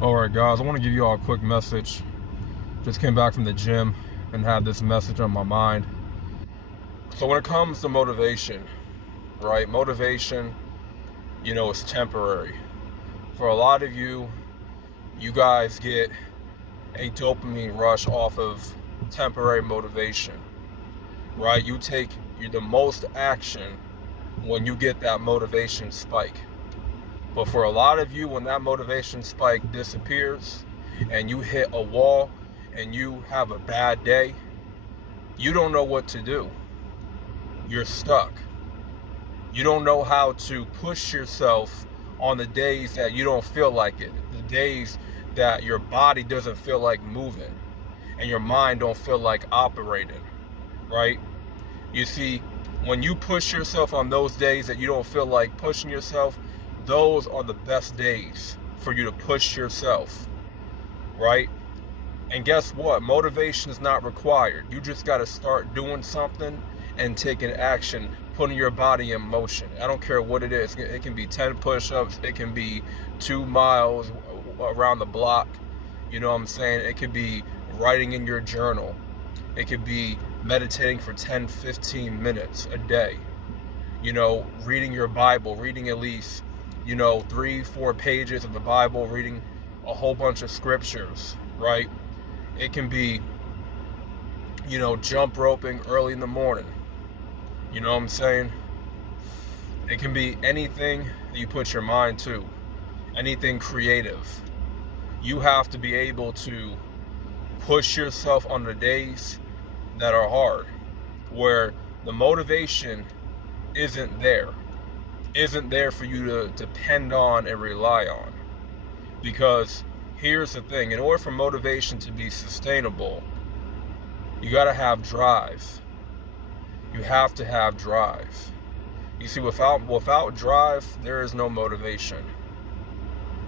Alright guys, I want to give you all a quick message. Just came back from the gym and had this message on my mind. So when it comes to motivation, right? Motivation, is temporary. For a lot of you, you guys get a dopamine rush off of temporary motivation, right? You take the most action when you get that motivation spike. But for a lot of you, when that motivation spike disappears and you hit a wall and you have a bad day, you don't know what to do. You're stuck. You don't know how to push yourself on the days that you don't feel like it, the days that your body doesn't feel like moving and your mind don't feel like operating, right? You see, when you push yourself on those days that you don't feel like pushing yourself, those are the best days for you to push yourself, right? And guess what? Motivation is not required. You just got to start doing something and taking action, putting your body in motion. I don't care what it is. It can be 10 push-ups. It can be 2 miles around the block. You know what I'm saying? It could be writing in your journal. It could be meditating for 10, 15 minutes a day. Reading your Bible, reading at least 3-4 pages of the Bible, reading a whole bunch of scriptures, right? It can be, jump roping early in the morning. You know what I'm saying? It can be anything that you put your mind to, anything creative. You have to be able to push yourself on the days that are hard, where the motivation isn't there for you to depend on and rely on. Because here's the thing, in order for motivation to be sustainable, you got to have drive. You have to have drive. You see, without drive, there is no motivation.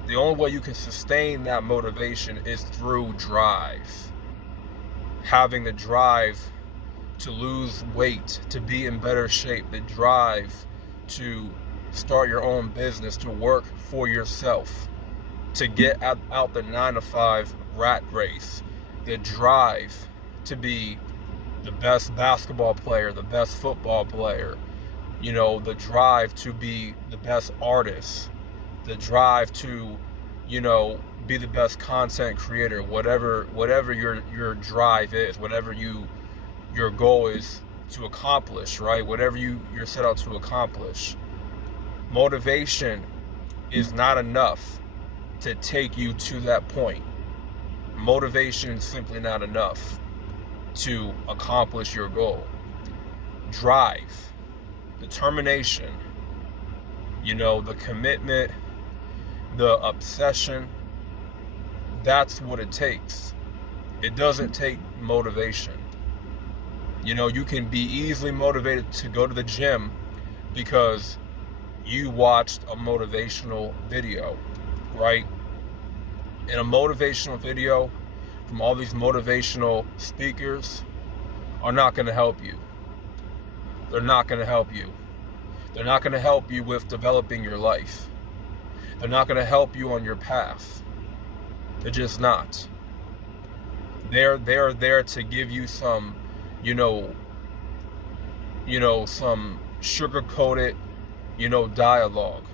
The only way you can sustain that motivation is through drive. Having the drive to lose weight, to be in better shape, the drive to start your own business, to work for yourself, to get out the 9-to-5 rat race, the drive to be the best basketball player, the best football player, the drive to be the best artist, the drive to, be the best content creator, whatever your drive is, whatever your goal is to accomplish, right? Whatever you're set out to accomplish. Motivation is not enough to take you to that point. Motivation is simply not enough to accomplish your goal. Drive, determination, the commitment, the obsession, that's what it takes. It doesn't take motivation. You can be easily motivated to go to the gym because you watched a motivational video, right? In a motivational video from all these motivational speakers are not going to help you. They're not going to help you. They're not going to help you with developing your life. They're not going to help you on your path. They're just not. They're there to give you some, some sugar-coated, dialogue.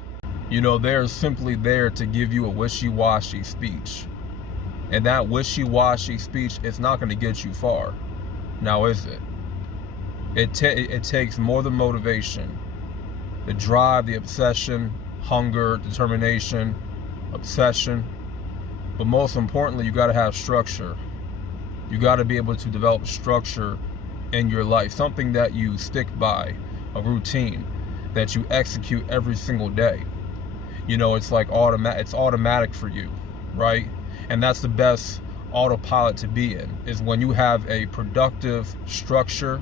They're simply there to give you a wishy-washy speech. And that wishy-washy speech is not going to get you far. Now, is it? It takes more than motivation. The drive, the obsession, hunger, determination, obsession. But most importantly, you got to have structure. You got to be able to develop structure in your life, something that you stick by, a routine that you execute every single day. It's like it's automatic for you, right? And that's the best autopilot to be in, is when you have a productive structure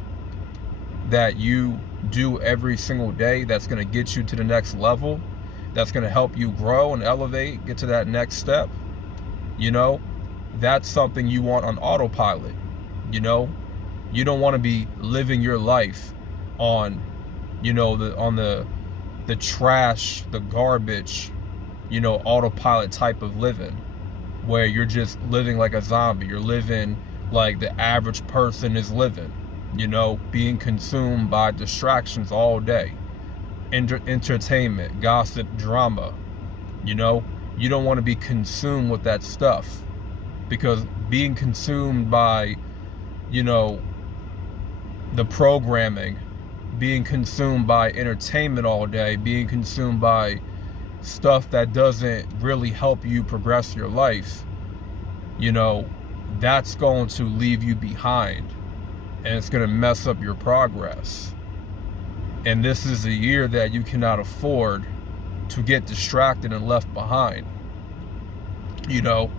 that you do every single day that's going to get you to the next level, that's going to help you grow and elevate, get to that next step. That's something you want on autopilot. You don't want to be living your life on, the trash, the garbage, autopilot type of living. where you're just living like a zombie. You're living like the average person is living, you know, being consumed by distractions all day, entertainment, gossip, drama. You know, you don't want to be consumed with that stuff, because being consumed by, you know, the programming, being consumed by entertainment all day, being consumed by stuff that doesn't really help you progress your life, you know, that's going to leave you behind, and it's going to mess up your progress. And this is a year that you cannot afford to get distracted and left behind, you know.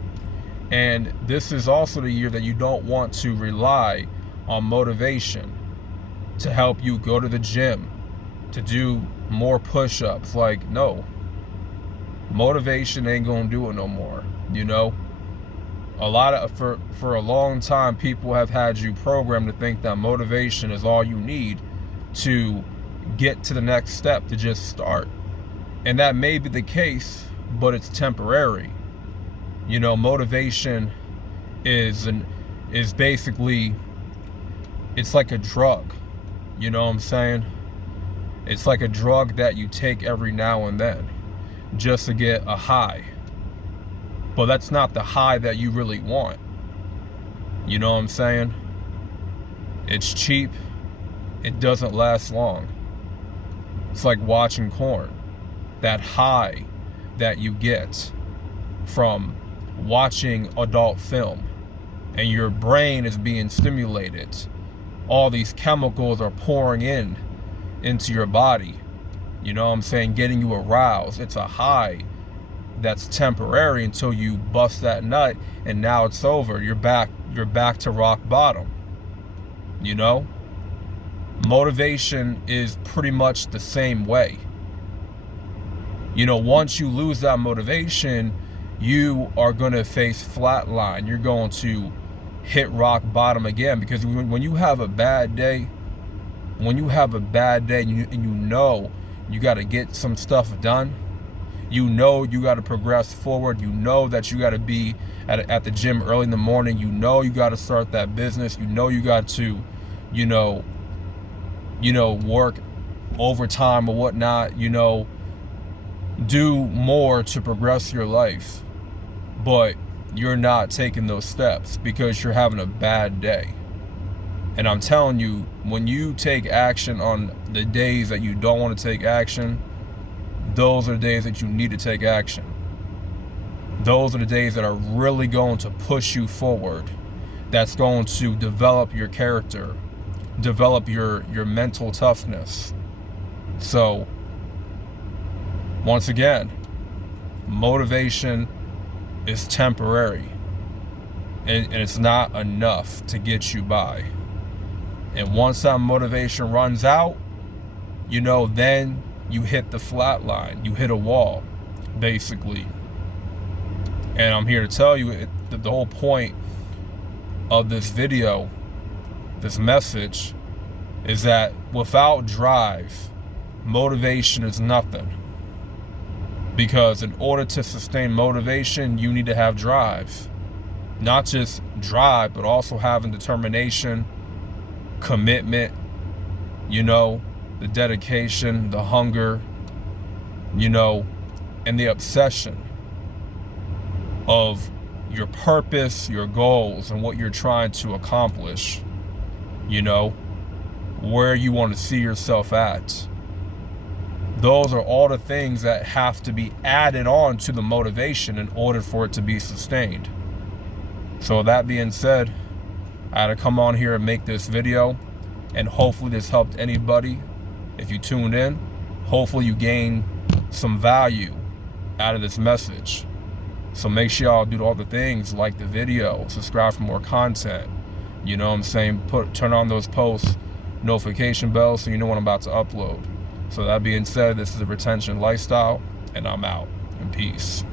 And this is also the year that you don't want to rely on motivation to help you go to the gym, to do more push-ups. Like, no, motivation ain't gonna do it no more, you know. For a long time, people have had you programmed to think that motivation is all you need to get to the next step, to just start. And that may be the case, but it's temporary. You know, motivation is basically, it's like a drug. You know what I'm saying? It's like a drug that you take every now and then just to get a high. But that's not the high that you really want. You know what I'm saying? It's cheap. It doesn't last long. It's like watching porn. That high that you get from watching adult film, and your brain is being stimulated. All these chemicals are pouring into your body. You know what I'm saying? Getting you aroused. It's a high that's temporary until you bust that nut, and now it's over. You're back to rock bottom. You know? Motivation is pretty much the same way. You know, once you lose that motivation, you are going to face flatline. You're going to hit rock bottom again, because when you have a bad day, and you know you got to get some stuff done, you know you got to progress forward, you know that you got to be at the gym early in the morning, you know you got to start that business, you know you got to, you know, work overtime or whatnot, you know, do more to progress your life, but you're not taking those steps because you're having a bad day. And I'm telling you, when you take action on the days that you don't want to take action, those are the days that you need to take action. Those are the days that are really going to push you forward. That's going to develop your character, develop your mental toughness. So, once again, motivation is temporary, and it's not enough to get you by. And once that motivation runs out, you know, then you hit the flat line, you hit a wall, basically. And I'm here to tell you, the whole point of this video, this message, is that without drive, motivation is nothing. Because in order to sustain motivation, you need to have drive. Not just drive, but also having determination, commitment, you know, the dedication, the hunger, you know, and the obsession of your purpose, your goals, and what you're trying to accomplish, you know, where you want to see yourself at. Those are all the things that have to be added on to the motivation in order for it to be sustained. So that being said, I had to come on here and make this video, and hopefully this helped anybody. If you tuned in, hopefully you gained some value out of this message. So make sure y'all do all the things, like the video, subscribe for more content. You know what I'm saying? Turn on those post notification bells so you know when I'm about to upload. So that being said, this is a Retention Lifestyle, and I'm out. And peace.